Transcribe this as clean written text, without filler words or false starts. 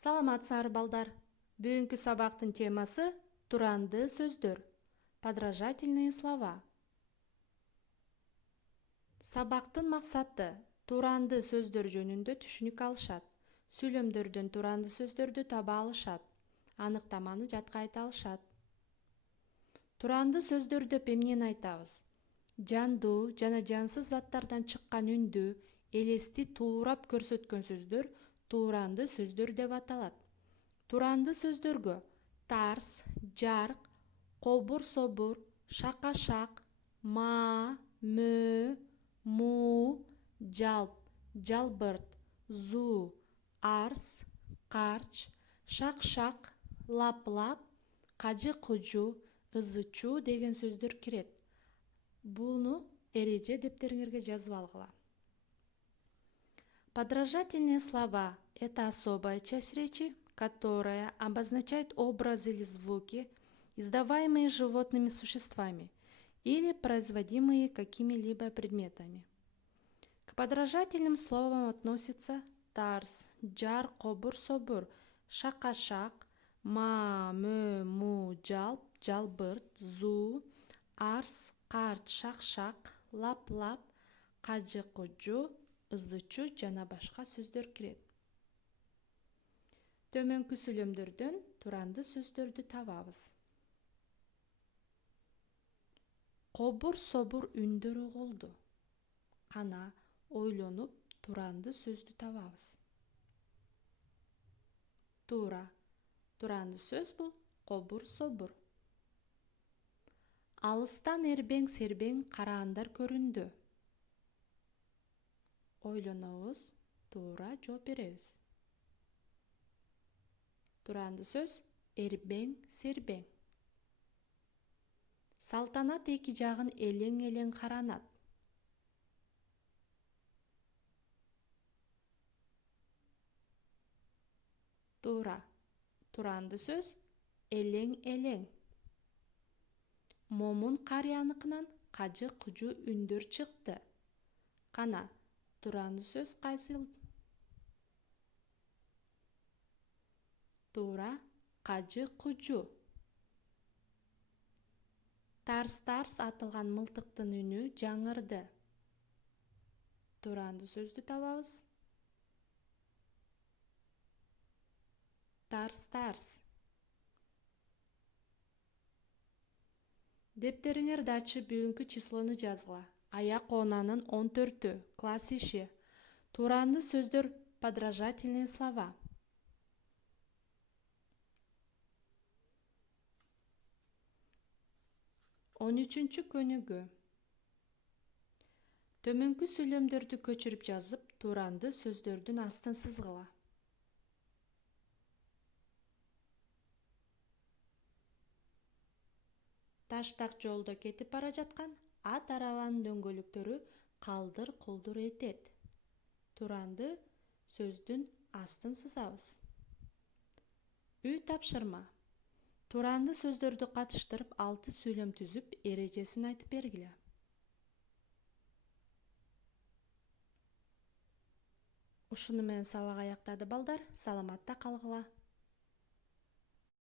Саламатсыздар балдар. Бүгүнкү сабактын темасы туранды сөздөр. Подражательные слова. Сабактын максаты туранды сөздөр жөнүндө түшүнүк алышат. Сүйлөмдөрдөн туранды сөздөрдү таба алышат. Аныктаманы жатка айта алышат. Туранды сөздөр деп эмнени айтабыз? Жандуу жана жансыз заттардан чыккан үндү, элести туурап көрсөткөн сөздөр туранды сөздөр деп аталат. Туранды сөздөргө тарс, жарк, кобур-собур, шака-шак, ма, мө, му, жалп, жалбырт, зуу, арс, карч, шак-шак, лап-лап, кажы-кужу, ызы-чуу деген сөздөр кирет. Буну эреже дептериңерге жазып алгыла. Подражательные слова – это особая часть речи, которая обозначает образы или звуки, издаваемые животными существами или производимые какими-либо предметами. К подражательным словам относятся тарс, жар, кобур, собур, шака-шак, ма, мө, му, жалп, жалбырт, зуу, арс, карч, шак-шак, лап-лап, кажы-кужу, ызы-чуу жана башка сөздөр кирет. Төмөнкү сүйлөмдөрдөн туранды сөздөрдү табабыз. Кобур-собур үндөр угулду. Кана ойлонуп туранды сөздү табабыз. Туура. Туранды сөз бул кобур-собур. Алыстан эрбең-сербең караандар көрүндү. Ойлонобуз, туура жооп беребиз. Туранды сөз эрбең-сербең. Салтанат эки жагын элең-элең каранат. Туура. Туранды сөз элең-элең. Момун карыяныкынан кажы-кужу үндөр чыкты. Кана, туранды сөз кайсыл? Туура, кажы-кужу. Тарс-тарс атылган мылтыктын үнү жаңырды. Туранды сөздү табабыз. Тарс-тарс. Дептериңерди ачып бүгүнкү числону жазгыла. Аяк оонанын 14-тү. Класс иши. Туранды сөздөр подражательные слова. 13-чү көнүгүү. Төмөнкү сүйлөмдөрдү көчүрүп жазып, туранды сөздөрдүн астын сызгыла. Таштак жолдо кетип бара жаткан ат арабанын дөңгөлөктөрү калдыр-кулдур этет. Туранды сөздүн астын сызабыз. Үй тапшырма. Туранды сөздөрдү катыштырып 6 сүйлөм түзүп, эрежесин айтып бергиле. Ушуну менен сабак аяктады балдар. Саламатта калгыла.